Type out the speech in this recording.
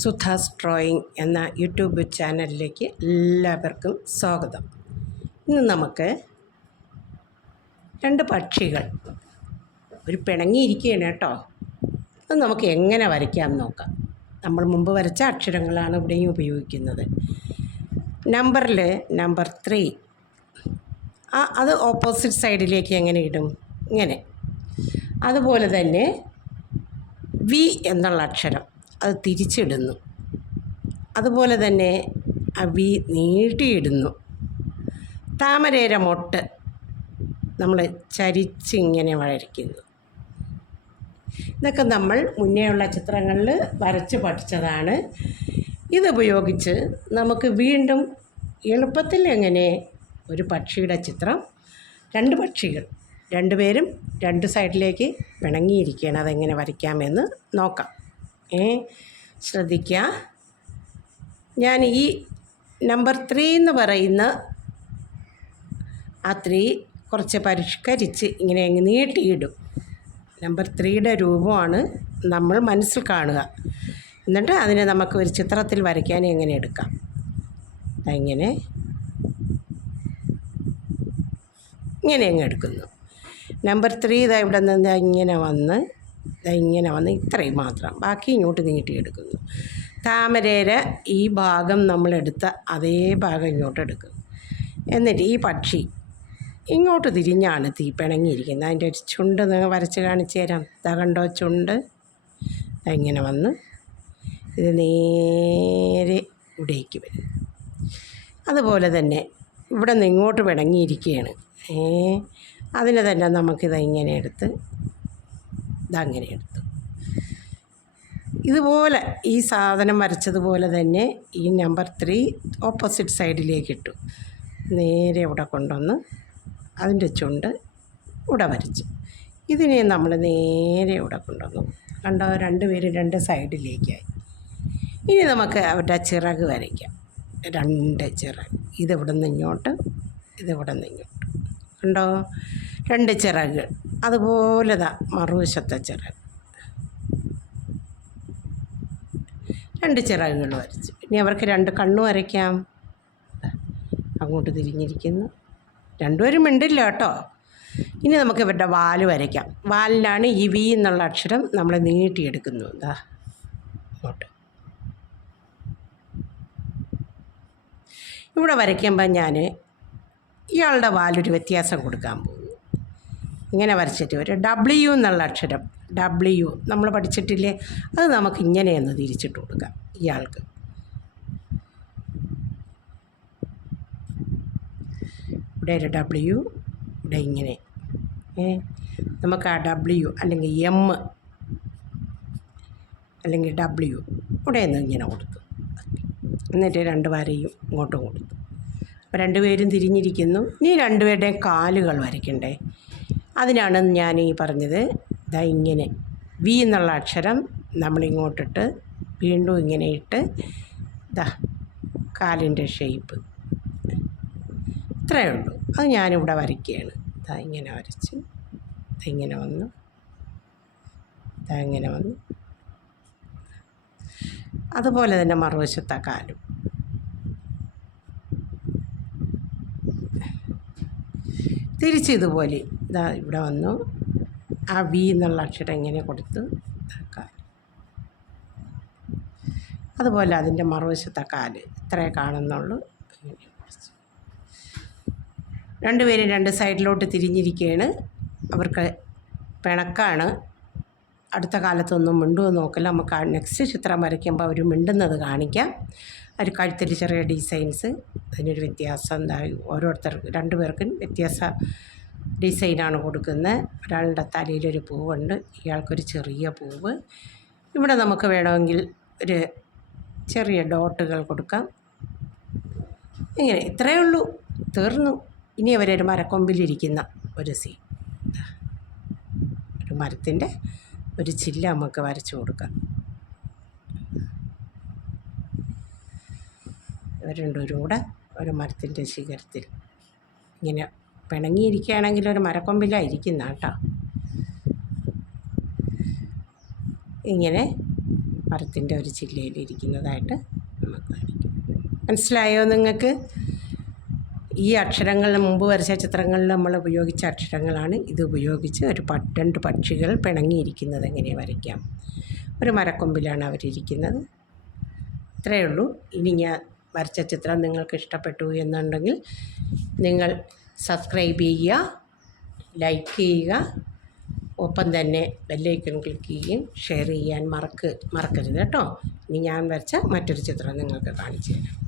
സുധാസ് drawing എന്ന YouTube ചാനലിലേക്ക് എല്ലാവർക്കും സ്വാഗതം. ഇന്ന് നമുക്ക് രണ്ട് പക്ഷികൾ ഒരു പിണങ്ങിയിരിക്കുകയാണ് കേട്ടോ. അത് നമുക്ക് എങ്ങനെ വരയ്ക്കാം നോക്കാം. നമ്മൾ മുമ്പ് വരച്ച അക്ഷരങ്ങളാണ് ഇവിടെയും ഉപയോഗിക്കുന്നത്. നമ്പർ 3 അത് ഓപ്പോസിറ്റ് സൈഡിലേക്ക് എങ്ങനെ ഇടും? ഇങ്ങനെ. അതുപോലെ തന്നെ വി എന്നുള്ള അക്ഷരം അത് തിരിച്ചിടുന്നു. അതുപോലെ തന്നെ ആ വി നീട്ടിയിടുന്നു. താമരയുടെ മൊട്ട് നമ്മൾ ചരിച്ചിങ്ങനെ വരയ്ക്കുന്നു. ഇതൊക്കെ നമ്മൾ മുന്നേയുള്ള ചിത്രങ്ങളിൽ വരച്ച് പഠിച്ചതാണ്. ഇതുപയോഗിച്ച് നമുക്ക് വീണ്ടും എളുപ്പത്തിൽ എങ്ങനെ ഒരു പക്ഷിയുടെ ചിത്രം, രണ്ട് പക്ഷികൾ രണ്ടുപേരും രണ്ട് സൈഡിലേക്ക് പിണങ്ങിയിരിക്കുകയാണ്, അതെങ്ങനെ വരയ്ക്കാമെന്ന് നോക്കാം. ശ്രദ്ധിക്കുക. ഞാൻ ഈ നമ്പർ 3 എന്ന് പറയുന്ന ആ 3 കുറച്ച് പരിഷ്കരിച്ച് ഇങ്ങനെ നീട്ടിയിടും. നമ്പർ 3യുടെ രൂപമാണ് നമ്മൾ മനസ്സിൽ കാണുക. എന്നിട്ട് അതിനെ നമുക്ക് ഒരു ചിത്രത്തിൽ വരയ്ക്കാൻ എങ്ങനെ എടുക്കാം. ഇങ്ങനെ അങ്ങ് എടുക്കുന്നു. നമ്പർ 3 ഇതാ ഇവിടെ നിന്ന് ഇങ്ങനെ വന്ന് ഇത്രയും മാത്രം, ബാക്കി ഇങ്ങോട്ട് നീട്ടിയെടുക്കുന്നു. താമരയുടെ ഈ ഭാഗം നമ്മളെടുത്ത അതേ ഭാഗം ഇങ്ങോട്ട് എടുക്കും. എന്നിട്ട് ഈ പക്ഷി ഇങ്ങോട്ട് തിരിഞ്ഞാണ് പിണങ്ങിയിരിക്കുന്നത്. അതിൻ്റെ ഒരു ചുണ്ട് നിങ്ങൾ വരച്ച് കാണിച്ചു തരാം. ഇതാ കണ്ടോ ചുണ്ട്? ഇങ്ങനെ വന്ന് ഇത് നേരെ ഇവിടേക്ക് വരും. അതുപോലെ തന്നെ ഇവിടെ നിന്ന് ഇങ്ങോട്ട് പിണങ്ങിയിരിക്കുകയാണ്. അതിനെ തന്നെ നമുക്കിത് ഇങ്ങനെ എടുത്ത് ഇതങ്ങനെ എടുത്തു. ഇതുപോലെ ഈ സാധനം വരച്ചതുപോലെ തന്നെ ഈ നമ്പർ 3 ഓപ്പോസിറ്റ് സൈഡിലേക്ക് ഇട്ടു. നേരെ ഇവിടെ കൊണ്ടുവന്ന് അതിൻ്റെ ചുണ്ട് ഇവിടെ വരച്ചു. ഇതിനെ നമ്മൾ നേരെ ഇവിടെ കൊണ്ടുവന്നു. കണ്ടോ, രണ്ടുപേരും രണ്ട് സൈഡിലേക്കായി. ഇനി നമുക്ക് അവരുടെ ചിറക് വരയ്ക്കാം. രണ്ട് ചിറക്, ഇതിവിടെ നിന്ന് ഇങ്ങോട്ട്, ഇതിവിടെ നിന്ന് ഇങ്ങോട്ട്. കണ്ടോ, രണ്ട് ചിറകുകൾ. അതുപോലെ മറുവശത്തെ ചിറക്, രണ്ട് ചിറകുകൾ വരച്ചു. ഇനി അവർക്ക് രണ്ട് കണ്ണ് വരയ്ക്കാം. അങ്ങോട്ട് തിരിഞ്ഞിരിക്കുന്നു. രണ്ടുപേരും മിണ്ടില്ല കേട്ടോ. ഇനി നമുക്ക് ഇവരുടെ വാല് വരയ്ക്കാം. വാലിലാണ് ഈ വി എന്നുള്ള അക്ഷരം നമ്മൾ നീട്ടിയെടുക്കുന്നു. അങ്ങോട്ട് ഇവിടെ വരയ്ക്കുമ്പോൾ ഞാൻ ഇയാളുടെ വാലൊരു വ്യത്യാസം കൊടുക്കാൻ പോകുന്നു. ഇങ്ങനെ വരച്ചിട്ട് ഒരു W എന്നുള്ള അക്ഷരം, W നമ്മൾ പഠിച്ചിട്ടില്ലേ, അത് നമുക്ക് ഇങ്ങനെയൊന്ന് തിരിച്ചിട്ട് കൊടുക്കാം. ഇയാൾക്ക് ഇവിടെ ഒരു W, ഇവിടെ ഇങ്ങനെ. നമുക്ക് ആ W അല്ലെങ്കിൽ M അല്ലെങ്കിൽ W ഇവിടെ നിന്ന് ഇങ്ങനെ കൊടുത്തു. എന്നിട്ട് രണ്ട് വരയും ഇങ്ങോട്ടും കൊടുത്തു. അപ്പോൾ രണ്ടുപേരും തിരിഞ്ഞിരിക്കുന്നു. ഇനി രണ്ടുപേരുടെയും കാലുകൾ വരയ്ക്കണ്ടേ. അതിനാണ് ഞാൻ ഈ പറഞ്ഞത്. ഇങ്ങനെ വി എന്നുള്ള അക്ഷരം നമ്മളിങ്ങോട്ടിട്ട് വീണ്ടും ഇങ്ങനെ ഇട്ട് കാലിൻ്റെ ഷേപ്പ് ഇത്രയേ ഉള്ളൂ. അത് ഞാനിവിടെ വരയ്ക്കുകയാണ്. ഇങ്ങനെ വരച്ച് ഇങ്ങനെ വന്നു, ഇങ്ങനെ വന്നു. അതുപോലെ തന്നെ മറുവശത്തെ കാലും തിരിച്ചിതുപോലെ ഇവിടെ വന്നു. ആ വി എന്നുള്ള അക്ഷരം ഇങ്ങനെ കൊടുത്ത് കാല്, അതുപോലെ അതിൻ്റെ മറുവശത്തെ കാല് ഇത്രേ കാണുന്നുള്ളൂ. രണ്ടുപേരും രണ്ട് സൈഡിലോട്ട് തിരിഞ്ഞിരിക്കുകയാണ്. അവർക്ക് പിണക്കാണ്. അടുത്ത കാലത്തൊന്നും മിണ്ടുമോ നോക്കില്ല. നമുക്ക് നെക്സ്റ്റ് ചിത്രം വരയ്ക്കുമ്പോൾ അവർ മിണ്ടുന്നത് കാണിക്കാം. ഒരു കഴുത്തിൽ ചെറിയ ഡിസൈൻസ്, അതിനൊരു വ്യത്യാസം ഓരോരുത്തർക്ക് രണ്ടുപേർക്കും വ്യത്യാസ ഡിസൈനാണ് കൊടുക്കുന്നത്. ഒരാളുടെ തലയിലൊരു പൂവുണ്ട്, ഇയാൾക്കൊരു ചെറിയ പൂവ്. ഇവിടെ നമുക്ക് വേണമെങ്കിൽ ഒരു ചെറിയ ഡോട്ടുകൾ കൊടുക്കാം. ഇങ്ങനെ ഇത്രയേ ഉള്ളൂ, തീർന്നു. ഇനി അവരൊരു മരക്കൊമ്പിലിരിക്കുന്ന ഒരു സീൻ, ഒരു മരത്തിൻ്റെ ഒരു ചില്ല നമുക്ക് വരച്ചു കൊടുക്കാം. ഇവർ രണ്ടുപേരും കൂടെ ഒരു മരത്തിൻ്റെ ശിഖരത്തിൽ ഇങ്ങനെ പിണങ്ങിയിരിക്കുകയാണെങ്കിൽ ഒരു മരക്കൊമ്പിലായിരിക്കുന്ന കേട്ടോ. ഇങ്ങനെ മരത്തിൻ്റെ ഒരു ചില്ലയിലിരിക്കുന്നതായിട്ട് നമുക്ക് കാണിക്കും. മനസ്സിലായോ നിങ്ങൾക്ക്? ഈ അക്ഷരങ്ങൾ മുമ്പ് വരച്ച ചിത്രങ്ങളിൽ നമ്മൾ ഉപയോഗിച്ച അക്ഷരങ്ങളാണ്. ഇത് ഉപയോഗിച്ച് ഒരു 2 പക്ഷികൾ പിണങ്ങിയിരിക്കുന്നത് എങ്ങനെ വരയ്ക്കാം. ഒരു മരക്കൊമ്പിലാണ് അവരിയ്ക്കുന്നത്. ഇത്രയേ ഉള്ളൂ. ഇനി ഞാൻ വരച്ച ചിത്രം നിങ്ങൾക്ക് ഇഷ്ടപ്പെട്ടു എന്നുണ്ടെങ്കിൽ നിങ്ങൾ സബ്സ്ക്രൈബ് ചെയ്യുക, ലൈക്ക് ചെയ്യുക, ഒപ്പം തന്നെ ബെല്ലൈക്കൺ ക്ലിക്ക് ചെയ്യുകയും ഷെയർ ചെയ്യാൻ മറക്കരുത് കേട്ടോ. ഇനി ഞാൻ വരച്ച മറ്റൊരു ചിത്രം നിങ്ങൾക്ക് കാണിച്ചു തരാം.